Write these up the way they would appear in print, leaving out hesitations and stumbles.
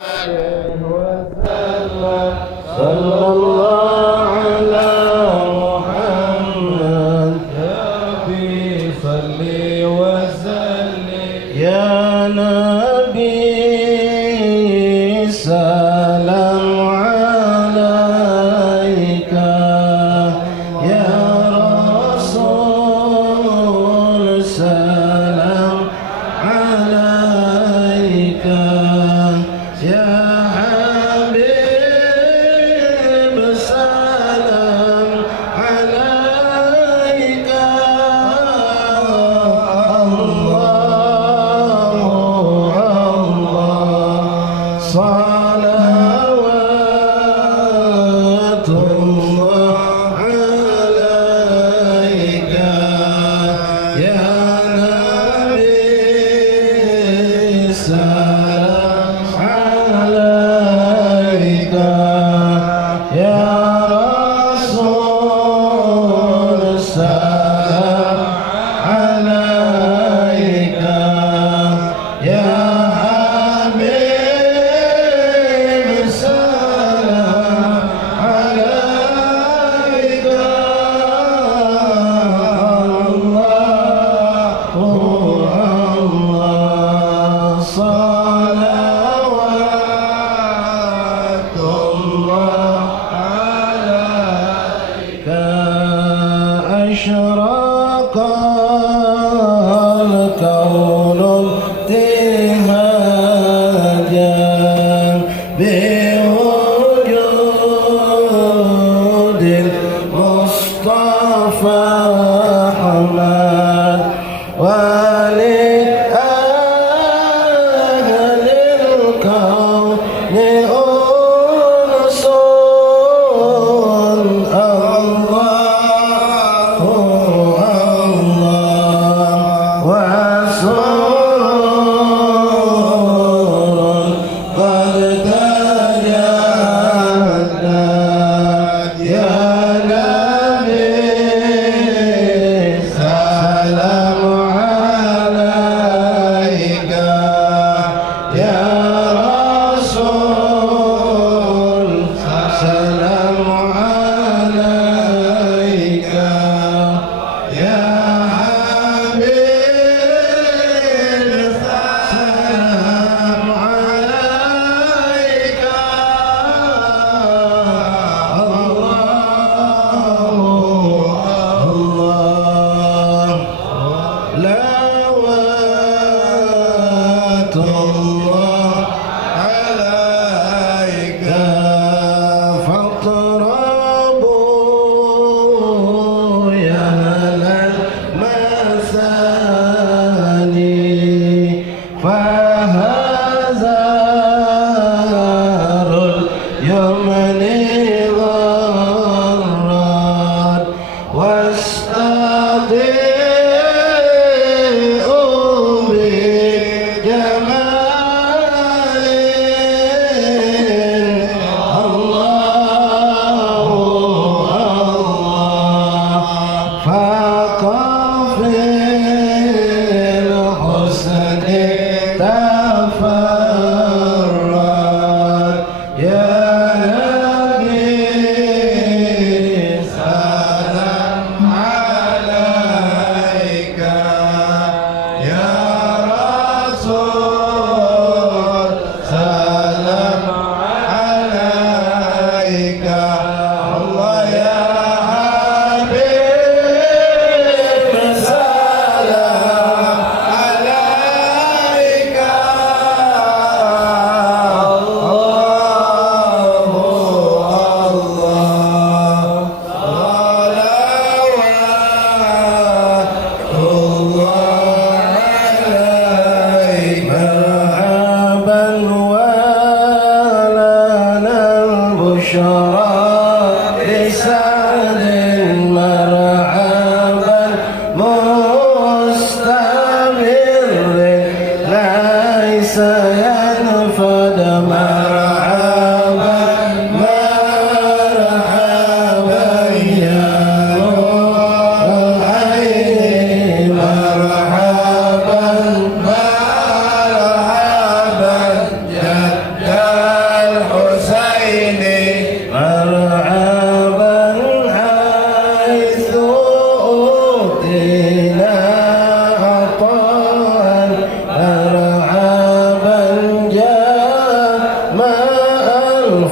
مرحبا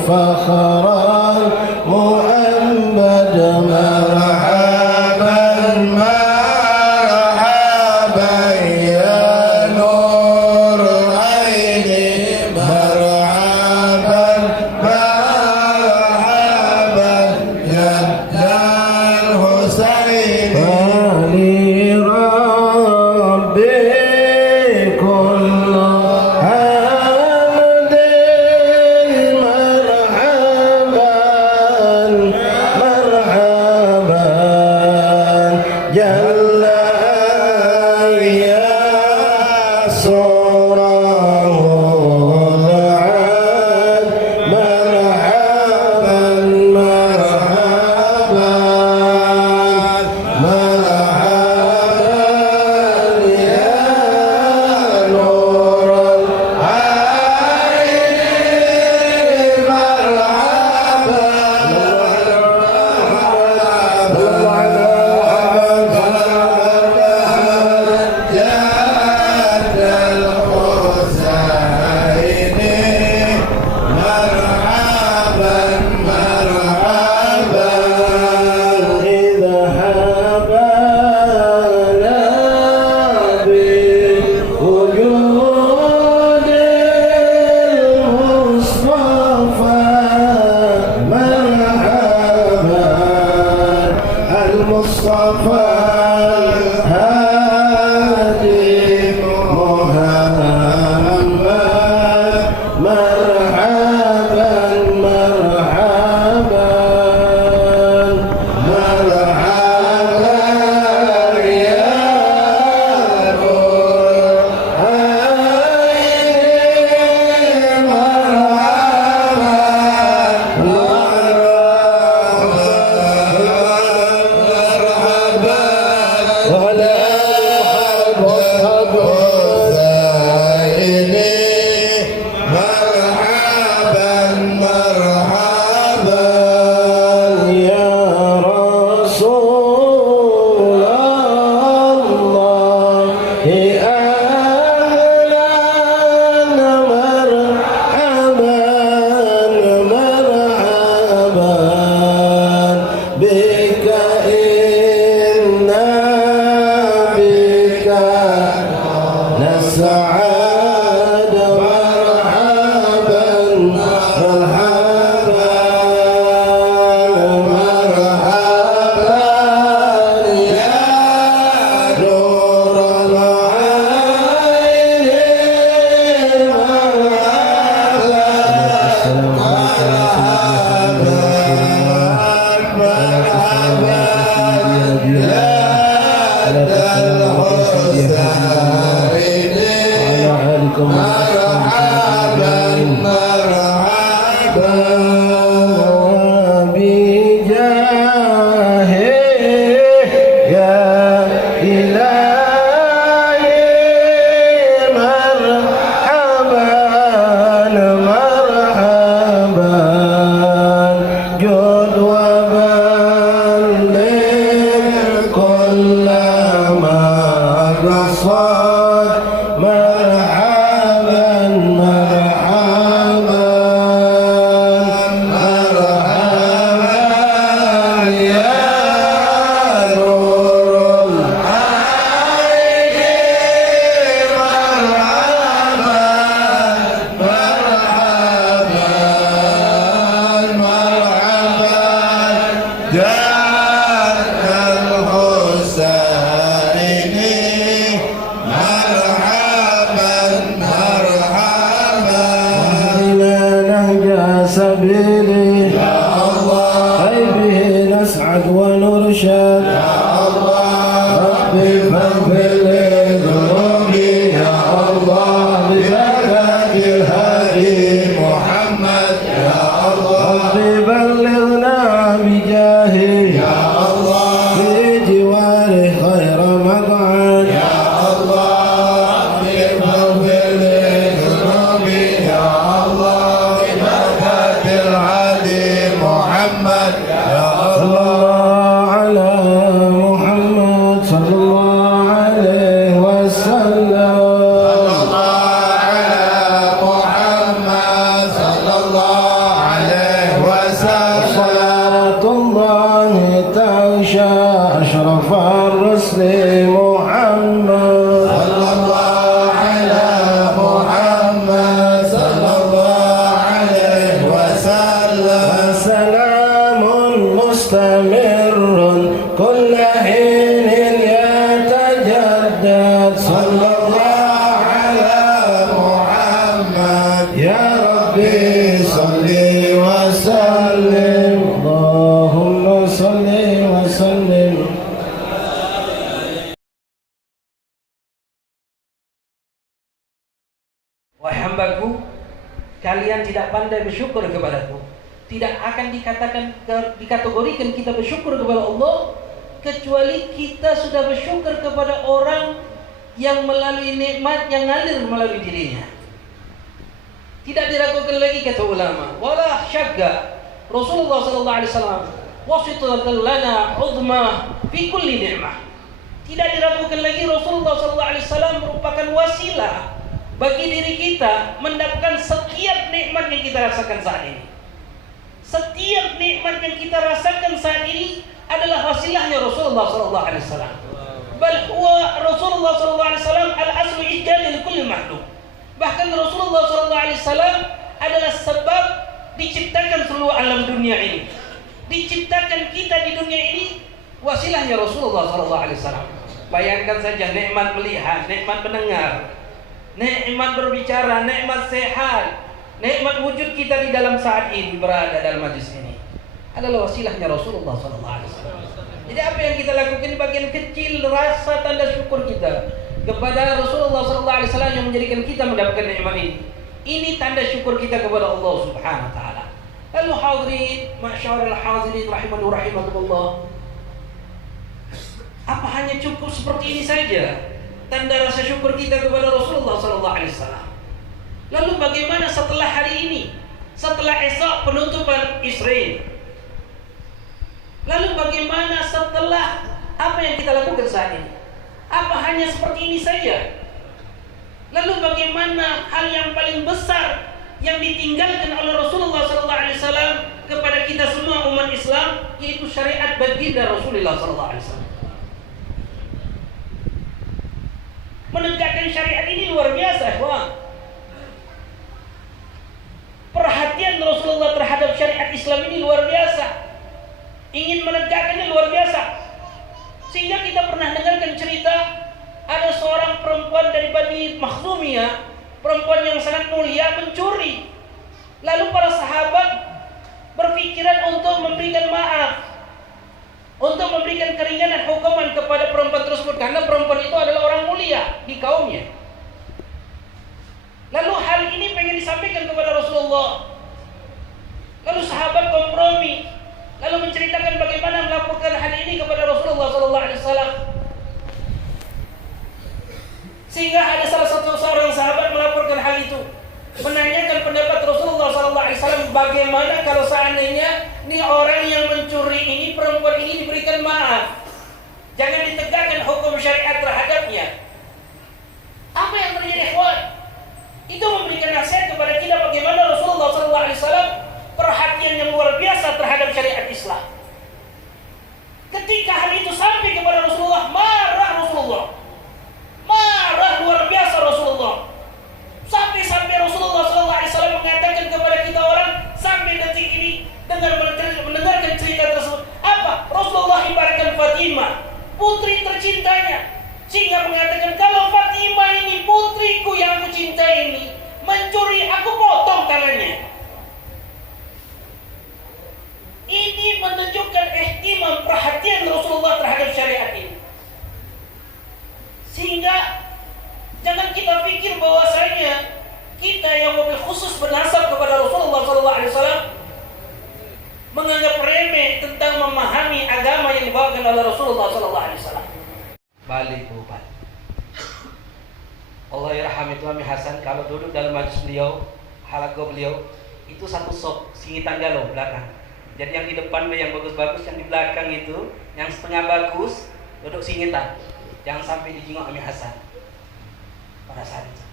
فخرا مؤبد مرحبا مرحبا يا نور عيني مرحبا مرحبا يا الحسين فلربي كل حمد مرحبا مرحبا جل يا صوره العاد مرحبا مرحبا مرحبا يا نور العين المصطفى الهادي محمد مرحبا مرحبا مرحبا يا نور عيني بك إنا بك نسعد مرحبا مرحبا مرحبا يا نور العين مرحبا مرحبا بجاهه يا إلهي مرحبا مرحبا جد وبلغ كل ما رصد مرحبا مرحبا مرحبا يا نور العين مرحبا مرحبا مرحبا جاء الحسين مرحبا مرحبا إلى نهج سبيلي يا الله أي به نسعد ونرشد يا الله ربي فاغفر لي ذنوبي يا الله ببركة الهادي محمد يا الله ربي بلغنا بجاهه يا الله في جواره خير مقعد يا الله ربي فاغفر لي ذنوبي يا الله ببركة الهادي صل وسلم اللهم صل وسلم. Wahai hambaku, kalian tidak pandai bersyukur kepadaku. Tidak akan dikategorikan kita bersyukur kepada Allah kecuali kita sudah bersyukur kepada orang yang melalui nikmat yang ngalir melalui dirinya. Tidak diragukan lagi kata ulama. Wala syagga Rasulullah sallallahu alaihi wasallam wasitatan lana uzma fi kulli ni'mah. Tidak diragukan lagi Rasulullah sallallahu alaihi wasallam merupakan wasilah bagi diri kita mendapatkan setiap nikmat yang kita rasakan saat ini. Setiap nikmat yang kita rasakan saat ini adalah wasilahnya Rasulullah sallallahu alaihi wasallam. Bal huwa Rasulullah sallallahu alaihi wasallam al-aslu ijad li kulli makhluk. Bahkan Rasulullah sallallahu alaihi wasallam adalah sebab diciptakan seluruh alam dunia ini. Diciptakan kita di dunia ini wasilahnya Rasulullah sallallahu alaihi wasallam. Bayangkan saja nikmat melihat, nikmat mendengar, nikmat berbicara, nikmat sehat, nikmat wujud kita di dalam saat ini berada dalam majlis ini adalah wasilahnya Rasulullah sallallahu alaihi wasallam. Jadi apa yang kita lakukan ini bagian kecil rasa tanda syukur kita kepada Rasulullah sallallahu alaihi wasallam yang menjadikan kita mendapatkan nikmat ini. Ini tanda syukur kita kepada Allah Subhanahu wa taala. Lalu hadirin, masyaallah hadirin rahimani wa rahimakumullah. Apa hanya cukup seperti ini saja tanda rasa syukur kita kepada Rasulullah sallallahu alaihi wasallam? Lalu bagaimana setelah hari ini? Setelah esok penutupan Isra? Lalu bagaimana setelah apa yang kita lakukan saat ini? Apa hanya seperti ini saja? Lalu bagaimana hal yang paling besar yang ditinggalkan oleh Rasulullah SAW kepada kita semua umat Islam, yaitu syariat baginda Rasulullah SAW. Menegakkan syariat ini luar biasa, wah. Perhatian Rasulullah terhadap syariat Islam ini luar biasa. Ingin menegakkannya luar biasa. Sehingga kita pernah dengarkan cerita ada seorang perempuan dari Bani Makhzumiyah, perempuan yang sangat mulia, mencuri. Lalu para sahabat berpikiran untuk memberikan maaf, untuk memberikan keringanan hukuman kepada perempuan tersebut, karena perempuan itu adalah orang mulia di kaumnya. Lalu hal ini pengen disampaikan kepada Rasulullah. Lalu sahabat kompromi, lalu menceritakan bagaimana melaporkan hal ini kepada Rasulullah SAW. Sehingga ada salah satu seorang sahabat melaporkan hal itu, menanyakan pendapat Rasulullah SAW, bagaimana kalau seandainya ini orang yang mencuri ini, perempuan ini diberikan maaf, jangan ditegakkan hukum syariat terhadapnya. Apa yang terjadi, ikhwan? Itu memberikan nasihat kepada kita bagaimana Rasulullah SAW perhatian yang luar biasa terhadap syariat Islam. Ketika hal itu sampai kepada Rasulullah, marah Rasulullah, marah luar biasa Rasulullah. Sampai Rasulullah SAW mengatakan kepada kita orang sampai detik ini dengan mendengarkan cerita tersebut, apa? Rasulullah ibaratkan Fatimah, putri tercintanya, sehingga mengatakan kalau Fatimah ini putriku yang aku cintai ini mencuri, aku potong tangannya. Ini menunjukkan ihtimam, perhatian Rasulullah terhadap syariat ini. Sehingga jangan kita pikir bahwasanya kita yang mobil khusus bernasab kepada Rasulullah SAW menganggap remeh tentang memahami agama yang dibawakan oleh Rasulullah SAW. Balik bukan. Allah yarham itu Ami Hasan kalau duduk dalam majlis beliau, halaqah beliau, itu satu sok singitan galau belakang. Jadi yang di depan yang bagus-bagus, yang di belakang itu yang setengah bagus duduk singitan. Jangan sampai dijenguk Ami Hasan pada saat itu.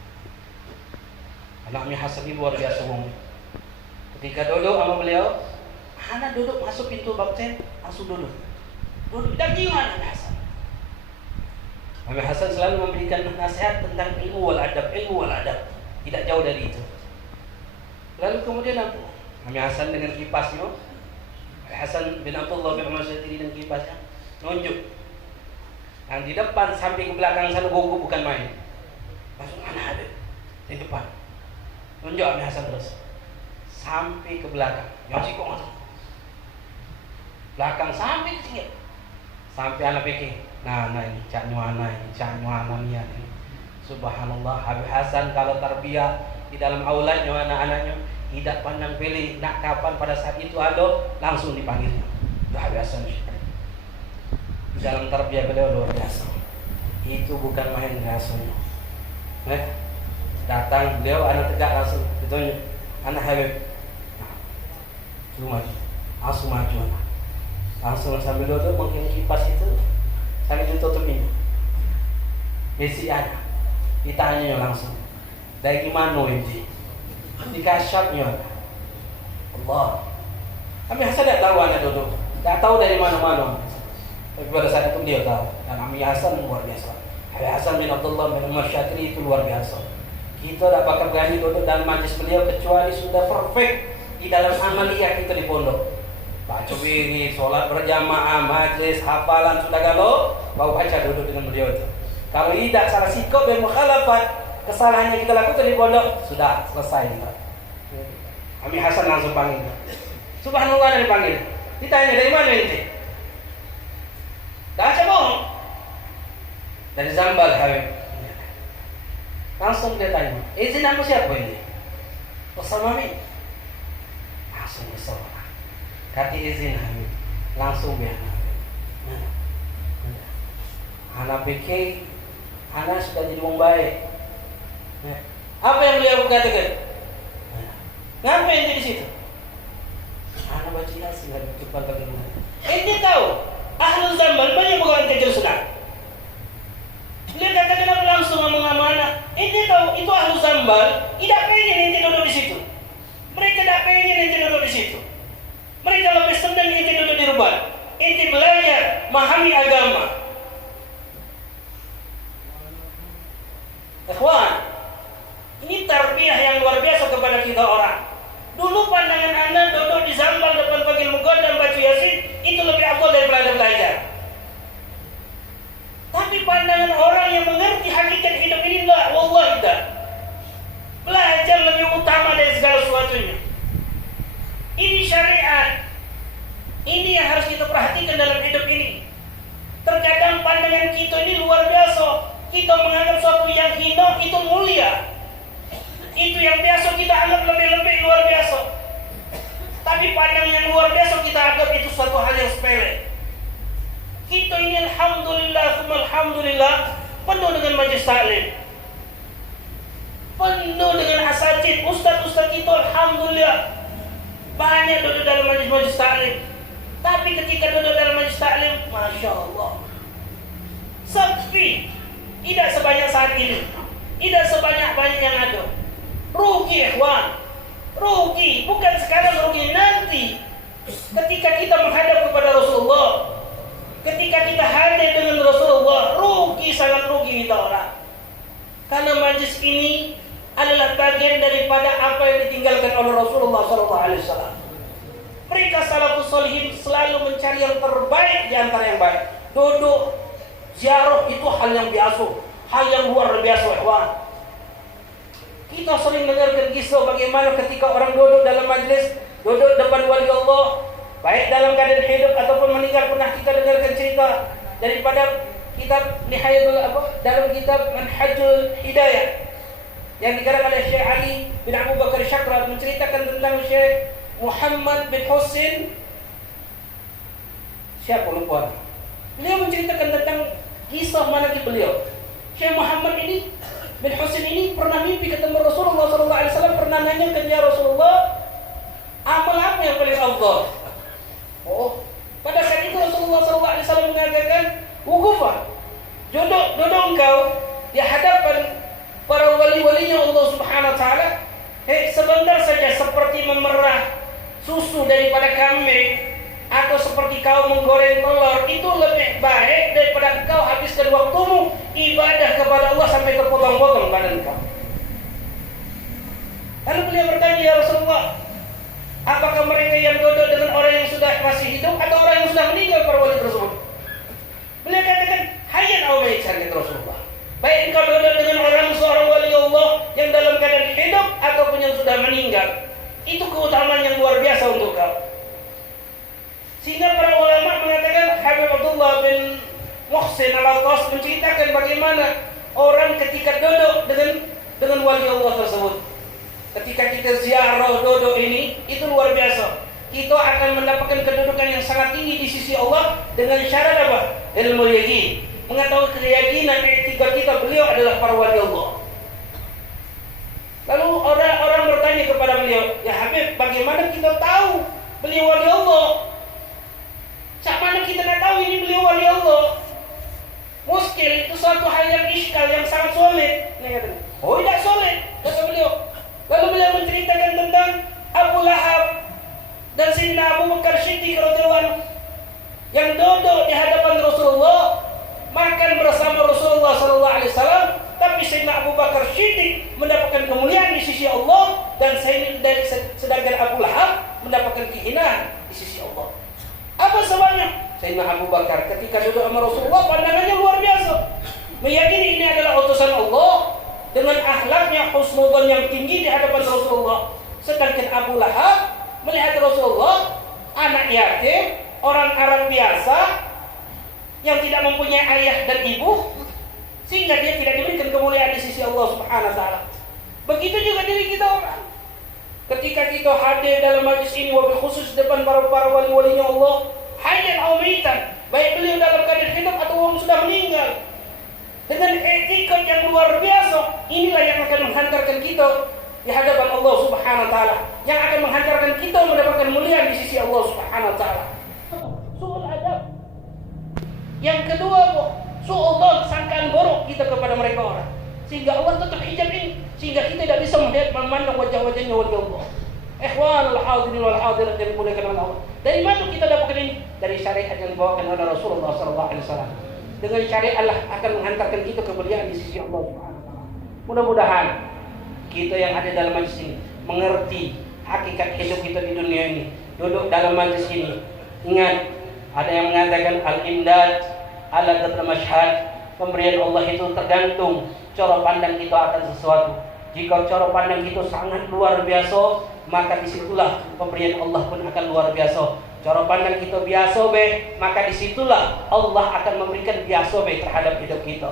Karena Ami Hasan ini luar biasa umum. Ketika duduk sama beliau, anak duduk masuk pintu bapten, langsung duduk. Duduk dan jenguk Ami Hasan. Ami Hasan selalu memberikan nasihat tentang ilmu wal adab, tidak jauh dari itu. Lalu kemudian Ami Hasan dengan kipasnya, Hasan bin Abdullah bin Umar Syatiri dengan kipasnya nunjuk. Yang di depan sampai ke belakang sana gugup bukan main. Langsung anak ada di depan. Nunjuk Ami Hasan terus. sampai ke belakang. Jangan sikok macam. Belakang sampai ke sini. Sampai anak pikir, nah ini cak nyuana niat ini. Subhanallah, Habib Hasan kalau tarbiyah di dalam auladnya anak-anaknya tidak pandang pilih nak kapan, pada saat itu ada langsung dipanggilnya. Itu Habib Hasan. Di dalam tarbiyah beliau luar biasa. Itu bukan main rasanya. Datang beliau anak tegak langsung ditanya, anak Habib, langsung maju anak. Langsung sambil duduk mungkin kipas itu sambil ditutup ini. Besi anak. Ditanya langsung, dari mana ini? Dikasyafnya. Allah. Kami Hasan tidak tahu anak duduk, tidak tahu dari mana-mana. Tapi pada saat itu dia tahu. Dan Kami Hasan luar biasa. Habib Hasan bin Abdullah bin Umar Syakri itu luar biasa. Kita tidak bakal berani duduk dalam majlis beliau kecuali sudah perfect di dalam amaliyah kita di pondok. Baca wirid, sholat berjamaah, majlis, hafalan sudah galau, baru baca duduk dengan beliau itu. Kalau tidak salah sikap dan mukhalafat, kesalahan yang kita lakukan di pondok sudah selesai. Kami Hasan langsung panggil. Subhanallah dari panggil. Ditanya dari mana ini? Dah aja bohong. Dari Zambal Habib. Langsung dia tanya, izin aku siapa ini? Bersama Mami. Langsung bersama. Kati izin Habib. Langsung biar Habib. Anak pikir anak sudah jadi orang baik. Apa yang beliau katakan? Ngapain di situ? Anak baca Yasin dari depan bagaimana? Ente tahu, Ahlul Zambal banyak bukan kecil sudah. Beliau katakan apa langsung ngomong sama anak. Ente tahu itu Ahlul Zambal, tidak pengen ente duduk di situ. Mereka tidak pengen ente duduk di situ. Mereka lebih senang ente duduk di rumah. Ente belajar, memahami agama. Ikhwan, ini tarbiyah yang luar biasa kepada kita orang. Dulu pandangan anak duduk di Zambal depan panggil muqaddam baca Yasin itu lebih afdal daripada belajar. Tapi pandangan orang yang mengerti hakikat hidup ini enggak, wallahi tidak. Belajar lebih utama dari segala sesuatunya. Ini syariat. Ini yang harus kita perhatikan dalam hidup ini. Terkadang pandangan kita ini luar biasa. Kita menganggap sesuatu yang hina itu mulia. Itu yang biasa kita anggap lebih-lebih luar biasa. Tapi pandangan yang luar biasa kita anggap itu suatu hal yang sepele. Kita ini alhamdulillah, alhamdulillah penuh dengan majlis taklim. Penuh dengan asatid, ustaz-ustaz kita alhamdulillah banyak duduk dalam majlis taklim. Tapi ketika duduk dalam majlis taklim, Masya Allah, sepi. Tidak sebanyak saat ini. Tidak sebanyak-banyak yang ada. Rugi ikhwan. Rugi. Bukan sekarang, rugi nanti. Ketika kita menghadap kepada Rasulullah. Ketika kita hadir dengan Rasulullah. Rugi, sangat rugi kita orang. Karena majlis ini adalah bagian daripada apa yang ditinggalkan oleh Rasulullah SAW. Mereka salafus sholihin selalu mencari yang terbaik di antara yang baik. Duduk ziarah itu hal yang biasa, hal yang luar biasa, ikhwan. Kita sering dengarkan kisah bagaimana ketika orang duduk dalam majlis, duduk depan wali Allah, baik dalam keadaan hidup ataupun meninggal. Pernah kita dengarkan cerita daripada kitab Nihayatul dalam kitab Manhajul Hidayah yang dikarang oleh Syekh Ali bin Abu Bakar Syakrat, menceritakan tentang Syekh Muhammad bin Husin. Siapa lupa? Beliau menceritakan tentang kisah manaqib beliau. Syekh Muhammad ini bin Husin ini pernah mimpi ketemu Rasulullah SAW, pernah nanya ke dia, Rasulullah, amal apa yang paling afdal? Oh, pada saat itu Rasulullah SAW mengatakan, wukufah, duduk engkau di hadapan para wali-walinya Allah Subhanahu Wa Taala. Sebentar saja seperti memerah susu daripada kambing, atau seperti kau menggoreng telur, itu lebih baik daripada kau habiskan waktumu ibadah kepada Allah sampai terpotong-potong badan kau. Lalu beliau bertanya, ya Rasulullah, apakah mereka yang duduk dengan orang yang sudah masih hidup atau orang yang sudah meninggal para wali tersebut? Beliau katakan, hayyan aw mayitan, kata Rasulullah. Baik engkau duduk dengan seorang wali Allah yang dalam keadaan hidup ataupun yang sudah meninggal. Itu keutamaan luar biasa untuk kau. Sehingga para ulama mengatakan, Habib Abdullah bin Muhsin Al-Attas menceritakan bagaimana orang ketika duduk dengan wali Allah tersebut. Ketika kita ziarah duduk ini, itu luar biasa. Kita akan mendapatkan kedudukan yang sangat tinggi di sisi Allah dengan syarat apa? Ilmu yakin. Mengetahui keyakinan etika kita, beliau adalah para wali Allah. Lalu orang bertanya kepada beliau, ya Habib, bagaimana kita tahu beliau wali Allah? Siapa mana kita nak tahu ini beliau wali Allah? Muskil, itu suatu hal yang iskal, yang sangat sulit. Oh, tidak sulit, kata beliau. Lalu beliau menceritakan tentang Abu Lahab dan Sayyidina Abu Bakar Siddiq radhiyallahu anhu yang duduk di hadapan Rasulullah, makan bersama Rasulullah sallallahu alaihi wasallam, tapi Sayyidina Abu Bakar Siddiq mendapatkan kemuliaan di sisi Allah dan sedangkan Abu Lahab mendapatkan kehinaan di sisi Allah. Apa sebabnya? Sayyidina Abu Bakar ketika duduk sama Rasulullah pandangannya luar biasa, meyakini ini adalah utusan Allah dengan akhlaknya husnudzon yang tinggi di hadapan Rasulullah. Sedangkan Abu Lahab melihat Rasulullah anak yatim, orang Arab biasa yang tidak mempunyai ayah dan ibu, sehingga dia tidak diberikan kemuliaan di sisi Allah Subhanahu wa taala. Begitu juga diri kita orang. Ketika kita hadir dalam majlis ini, wabil khusus depan para wali-walinya Allah, hayyan aw maitan, baik beliau dalam keadaan hidup atau orang sudah meninggal, dengan etika yang luar biasa, inilah yang akan menghantarkan kita di hadapan Allah Subhanahu wa taala, yang akan menghantarkan kita mendapatkan mulia di sisi Allah Subhanahu wa taala. Su'ul adab. Yang kedua, su'udzon, sangkaan buruk kita kepada mereka orang, sehingga Allah tutup hijab ini, sehingga kita tidak bisa melihat memandang wajah-wajahnya wali Allah. Ikhwanul hadirin wal hadirat yang dimuliakan oleh Allah. Dari mana kita dapatkan ini? Dari syariat yang dibawakan oleh Rasulullah sallallahu alaihi wasallam. Dengan syariat Allah akan menghantarkan kita kemuliaan di sisi Allah Subhanahu wa taala. Mudah-mudahan kita yang ada dalam majlis ini mengerti hakikat hidup kita di dunia ini. Duduk dalam majlis ini, ingat ada yang mengatakan al-imdad ala qadri masyhad. Pemberian Allah itu tergantung cara pandang kita akan sesuatu. Jika cara pandang kita sangat luar biasa, maka disitulah pemberian Allah pun akan luar biasa. Cara pandang kita biasa be, maka disitulah Allah akan memberikan biasa be terhadap hidup kita.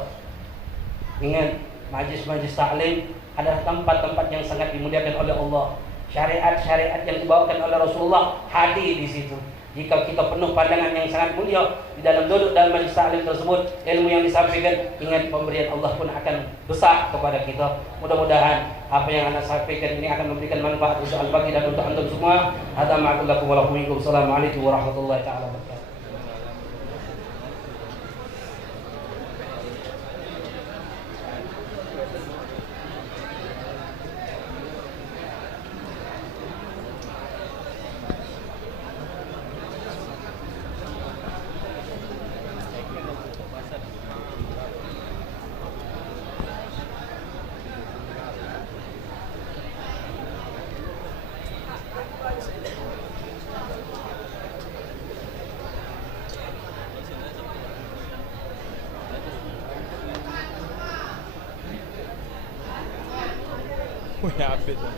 Ingat, majlis-majlis taklim adalah tempat-tempat yang sangat dimuliakan oleh Allah. Syariat-syariat yang dibawakan oleh Rasulullah hadir di situ. Jika kita penuh pandangan yang sangat mulia di dalam duduk dalam majlis taklim tersebut, ilmu yang disampaikan, ingat pemberian Allah pun akan besar kepada kita. Mudah-mudahan apa yang anda sampaikan ini akan memberikan manfaat untuk al-baqi dan untuk antum semua. Hadza ma'akum wa lakum. Assalamualaikum warahmatullahi taala wabarakatuh. Wih, apa itu?